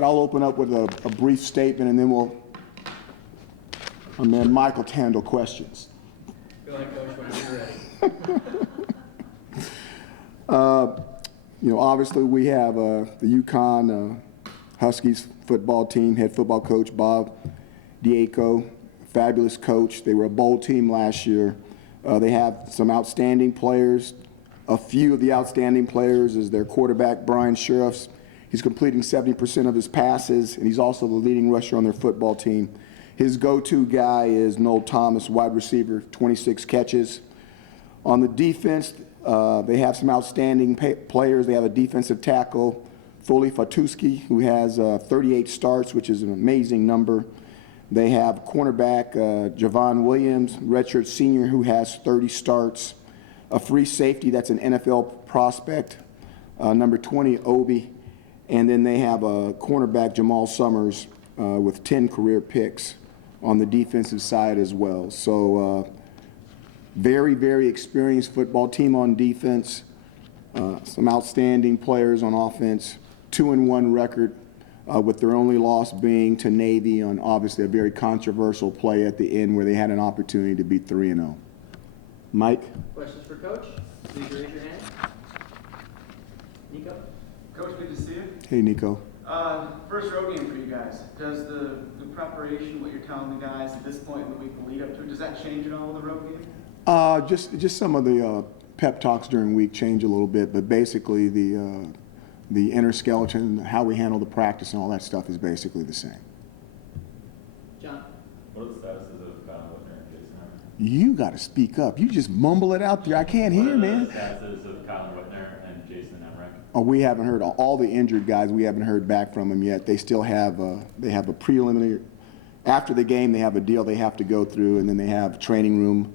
right, I'll open up with a brief statement, and then our man Michael to handle questions. Go ahead, Coach, when you're ready. Obviously we have the UConn Huskies football team, head football coach Bob Diaco, fabulous coach. They were a bowl team last year. They have some outstanding players. A few of the outstanding players is their quarterback, Brian Sheriffs. He's completing 70% of his passes, and he's also the leading rusher on their football team. His go-to guy is Noel Thomas, wide receiver, 26 catches. On the defense, they have some outstanding players. They have a defensive tackle, Foley Fatuski, who has 38 starts, which is an amazing number. They have cornerback Javon Williams, redshirt senior, who has 30 starts. A free safety, that's an NFL prospect, number 20, Obi. And then they have a cornerback, Jamal Summers, with 10 career picks on the defensive side as well. So very, very experienced football team on defense, some outstanding players on offense, 2-1 record, with their only loss being to Navy on obviously a very controversial play at the end where they had an opportunity to be 3-0. Mike? Questions for Coach? Please raise your hand. Nico? Coach, good to see you. Hey, Nico. First road game for you guys. Does the preparation, what you're telling the guys at this point in the week, the lead up to it, does that change at all with the road game? Just some of the pep talks during week change a little bit, but basically the inner skeleton, how we handle the practice and all that stuff is basically the same. John? What are the statuses of Kyle Whitner and Jason Emmerich? You got to speak up. You just mumble it out there. I can't hear, man. What are the statuses of Kyle Whitner and Jason Emmerich? Oh, we haven't heard all the injured guys. We haven't heard back from them yet. They still have they have a preliminary. After the game, they have a deal they have to go through, and then they have training room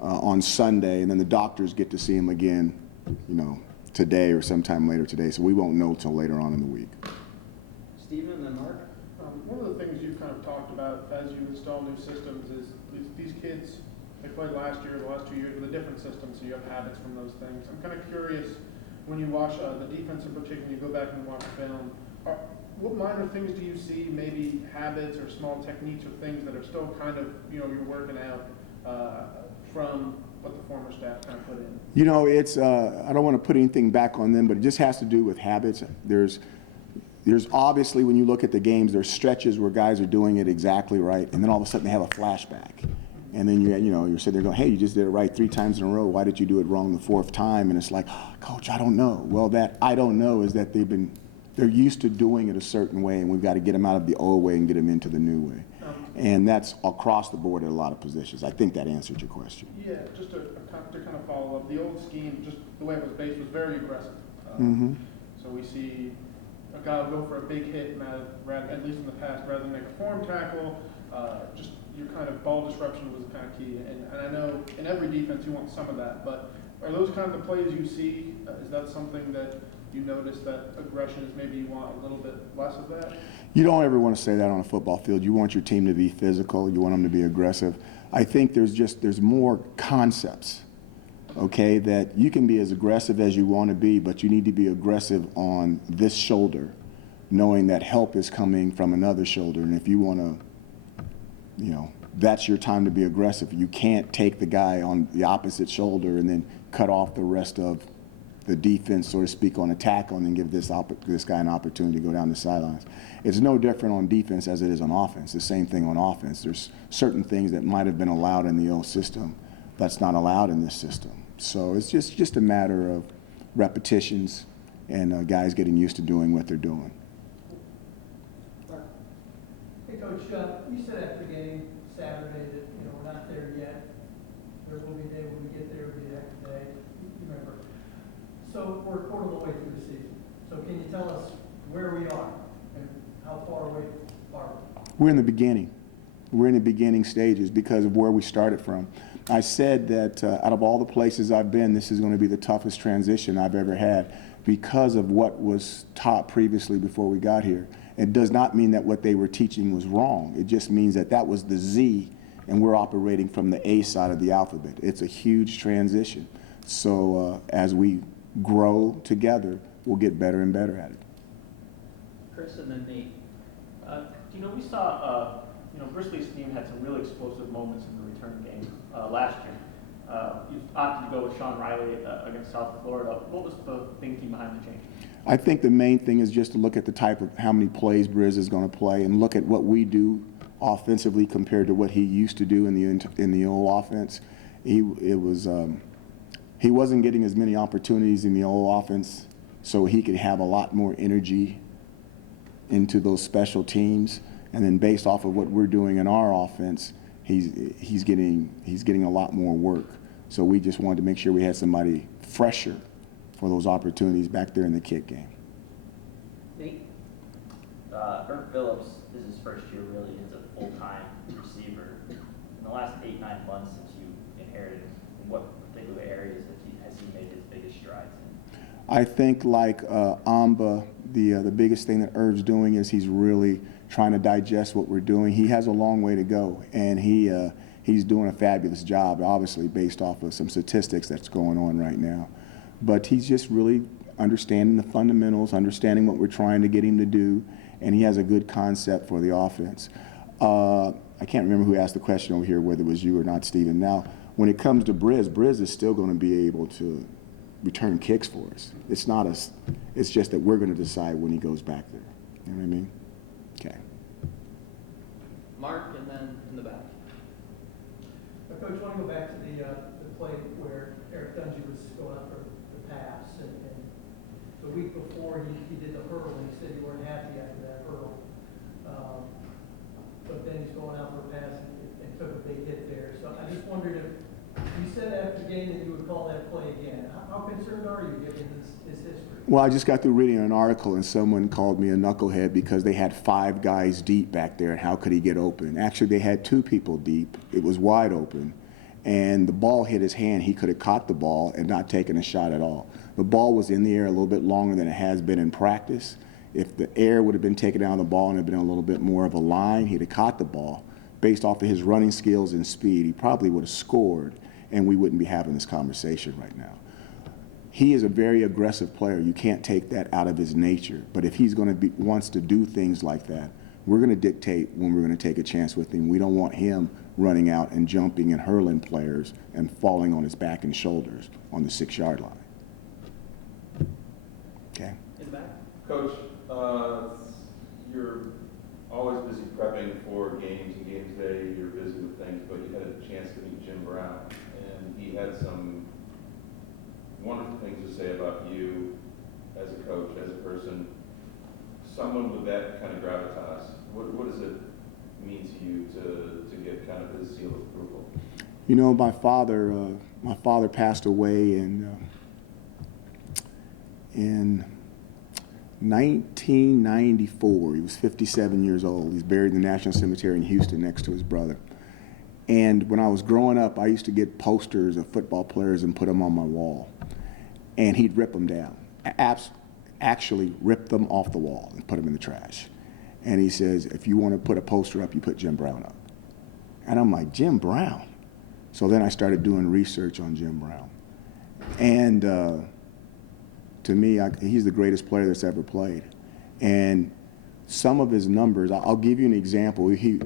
on Sunday, and then the doctors get to see them again, today or sometime later today. So we won't know till later on in the week. Stephen and then Mark? One of the things you've kind of talked about as you install new systems is these kids, they played last year, the last 2 years with a different system, so you have habits from those things. I'm kind of curious, when you watch the defense in particular, you go back and watch film, what minor things do you see, maybe habits or small techniques or things that are still kind of, you're working out from what the former staff kind of put in? It's I don't want to put anything back on them, but it just has to do with habits. There's obviously, when you look at the games, there's stretches where guys are doing it exactly right, and then all of a sudden they have a flashback. And then you're sitting there going, hey, you just did it right 3 times in a row. Why did you do it wrong the 4th time? And it's like, oh, Coach, I don't know. Well, that I don't know is that they're used to doing it a certain way, and we've got to get them out of the old way and get them into the new way. And that's across the board at a lot of positions. I think that answered your question. Yeah, just to kind of follow up, the old scheme, just the way it was based, was very aggressive. So we see a guy will go for a big hit, at least in the past, rather than make a form tackle. Just your kind of ball disruption was kind of key. And I know in every defense you want some of that, but are those kind of plays you see, is that something that you notice that aggression is maybe you want a little bit less of that? You don't ever want to say that on a football field. You want your team to be physical. You want them to be aggressive. I think there's more concepts, okay, that you can be as aggressive as you want to be, but you need to be aggressive on this shoulder, knowing that help is coming from another shoulder. And if you want to, that's your time to be aggressive. You can't take the guy on the opposite shoulder and then cut off the rest of the defense, so to speak, on a tackle and then give this guy an opportunity to go down the sidelines. It's no different on defense as it is on offense. The same thing on offense. There's certain things that might have been allowed in the old system that's not allowed in this system. So it's just a matter of repetitions and guys getting used to doing what they're doing. Hey, Coach, you said after the game Saturday that we're not there yet. There will be a day when we get there. It'll be the next day. You remember? So we're a quarter of the way through the season. So can you tell us where we are and how far away are we? We're in the beginning. We're in the beginning stages because of where we started from. I said that out of all the places I've been, this is going to be the toughest transition I've ever had because of what was taught previously before we got here. It does not mean that what they were teaching was wrong. It just means that that was the Z, and we're operating from the A side of the alphabet. It's a huge transition. So as we grow together, we'll get better and better at it. Chris, and then Nate. We saw, Bristly's team had some really explosive moments in the return game last year. You opted to go with Sean Riley against South Florida. What was the thinking behind the change? I think the main thing is just to look at the type of how many plays Briz is going to play and look at what we do offensively compared to what he used to do in the old offense. He wasn't getting as many opportunities in the old offense, so he could have a lot more energy into those special teams. And then based off of what we're doing in our offense, he's getting a lot more work. So we just wanted to make sure we had somebody fresher for those opportunities back there in the kick game. Nate? Herb Phillips is his first year really as a full-time receiver. In the last 8-9 months since you inherited him, in what particular areas has he made his biggest strides in? I think like Amba, the biggest thing that Herb's doing is he's really trying to digest what we're doing. He has a long way to go, and he's doing a fabulous job, obviously based off of some statistics that's going on right now. But he's just really understanding the fundamentals, understanding what we're trying to get him to do, and he has a good concept for the offense. I can't remember who asked the question over here, whether it was you or not, Stephen. Now, when it comes to Briz is still going to be able to return kicks for us. It's not us. It's just that we're going to decide when he goes back there. You know what I mean? Okay. Mark, and then in the back. Coach, I want to go back to the play where Eric Dungy was going up for the pass, and the week before he did the hurdle, and he said you weren't happy after that hurdle. But then he's going out for a pass and took a big hit there. So I just wondered if you said after the game that you would call that play again. How concerned are you given his history? Well, I just got through reading an article, and someone called me a knucklehead because they had 5 guys deep back there, and how could he get open? Actually, they had 2 people deep. It was wide open, and the ball hit his hand. He could have caught the ball and not taken a shot at all. The ball was in the air a little bit longer than it has been in practice. If the air would have been taken out of the ball and had been a little bit more of a line, he'd have caught the ball. Based off of his running skills and speed, he probably would have scored, and we wouldn't be having this conversation right now. He is a very aggressive player. You can't take that out of his nature. But if he's going to wants to do things like that, we're going to dictate when we're going to take a chance with him. We don't want him running out and jumping and hurling players and falling on his back and shoulders on the 6-yard line. Okay. In the back. Coach, you're always busy prepping for games and game day. You're busy with things, but you had a chance to meet Jim Brown, and he had some wonderful things to say about you as a coach, as a person. Someone with that kind of gravitas, what does it mean to you to get kind of his seal of approval? You know, my father passed away in 1994. He was 57 years old. He's buried in the National Cemetery in Houston next to his brother. And when I was growing up, I used to get posters of football players and put them on my wall. And he'd rip them down, actually rip them off the wall and put them in the trash. And he says, if you want to put a poster up, you put Jim Brown up. And I'm like, Jim Brown? So then I started doing research on Jim Brown. And to me, he's the greatest player that's ever played. And some of his numbers, I'll give you an example. He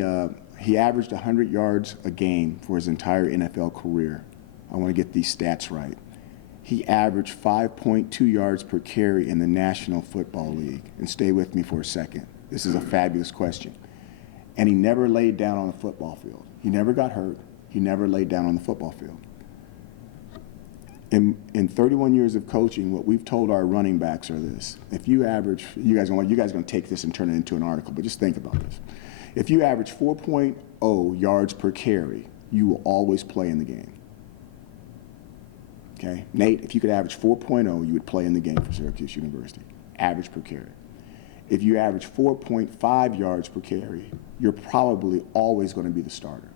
averaged 100 yards a game for his entire NFL career. I want to get these stats right. He averaged 5.2 yards per carry in the National Football League. And stay with me for a second. This is a fabulous question. And he never laid down on the football field. He never got hurt. He never laid down on the football field. In 31 years of coaching, what we've told our running backs are this. If you average, you guys are going to take this and turn it into an article, but just think about this. If you average 4.0 yards per carry, you will always play in the game. Okay? Nate, if you could average 4.0, you would play in the game for Syracuse University. Average per carry. If you average 4.5 yards per carry, you're probably always going to be the starter.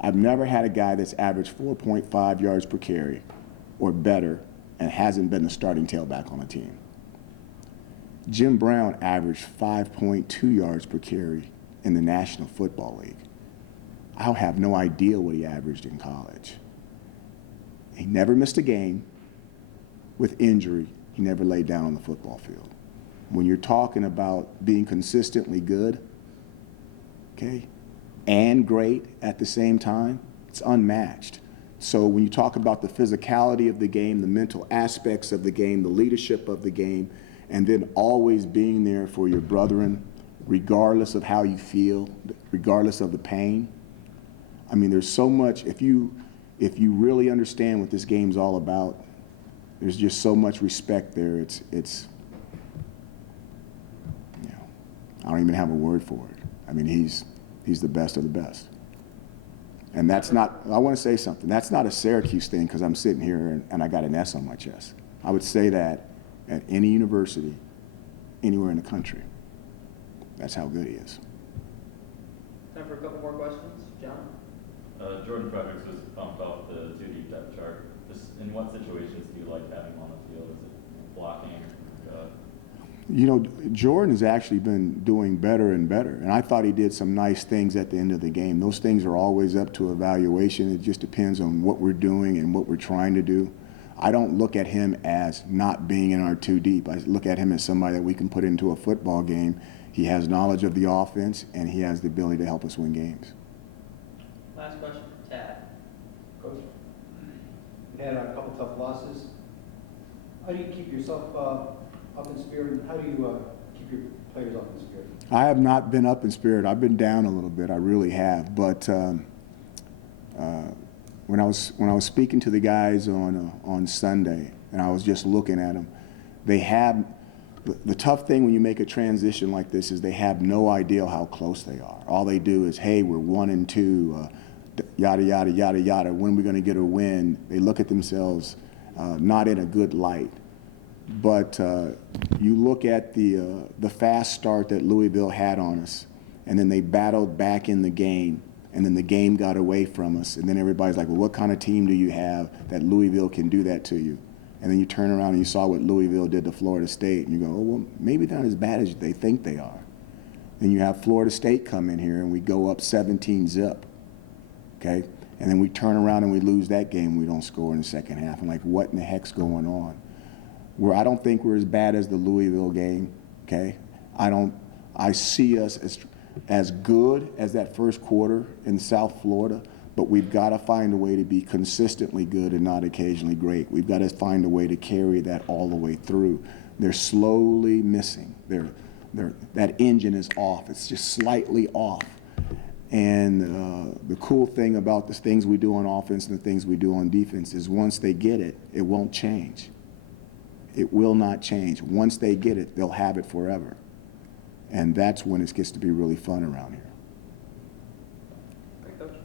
I've never had a guy that's averaged 4.5 yards per carry or better and hasn't been the starting tailback on a team. Jim Brown averaged 5.2 yards per carry in the National Football League. I have no idea what he averaged in college. He never missed a game with injury. He never laid down on the football field. when you're talking about being consistently good, okay, and great at the same time, it's unmatched. So when you talk about the physicality of the game, the mental aspects of the game, the leadership of the game, and then always being there for your brethren, regardless of how you feel, regardless of the pain. I mean, there's so much, if you really understand what this game's all about, there's just so much respect there. It's you know, I don't even have a word for it. I mean, he's the best of the best. And that's not, I want to say something, that's not a Syracuse thing because I'm sitting here and I got an S on my chest. I would say that at any university, anywhere in the country. That's how good he is. Time for a couple more questions. John? Jordan Fredericks was bumped off the 2D depth chart. Just in what situations do you like having him on the field? Is it blocking? You know, Jordan has actually been doing better and better, and I thought he did some nice things at the end of the game. Those things are always up to evaluation. It just depends on what we're doing and what we're trying to do. I don't look at him as not being in our 2 deep. I look at him as somebody that we can put into a football game. He has knowledge of the offense, and he has the ability to help us win games. Last question, Tad. Coach, you had a couple tough losses. How do you keep yourself up in spirit, and how do you keep your players up in spirit? I have not been up in spirit. I've been down a little bit. I really have. But when I was speaking to the guys on Sunday, and I was just looking at them, they have the tough thing when you make a transition like this is they have no idea how close they are. All they do is, hey, we're 1-2, yada yada yada yada. When are we going to get a win? They look at themselves not in a good light. But you look at the fast start that Louisville had on us, and then they battled back in the game, and then the game got away from us, and then everybody's like, well, what kind of team do you have that Louisville can do that to you? And then you turn around and you saw what Louisville did to Florida State, and you go, oh, well, maybe they're not as bad as they think they are. Then you have Florida State come in here, and we go up 17-0, okay? And then we turn around and we lose that game. We don't score in the second half. I'm like, what in the heck's going on? I don't think we're as bad as the Louisville game, okay? I see us as good as that first quarter in South Florida, but we've got to find a way to be consistently good and not occasionally great. We've got to find a way to carry that all the way through. They're slowly missing. That engine is off. It's just slightly off. And the cool thing about the things we do on offense and the things we do on defense is once they get it, it won't change. It will not change. Once they get it, they'll have it forever. And that's when it gets to be really fun around here. Great, Coach.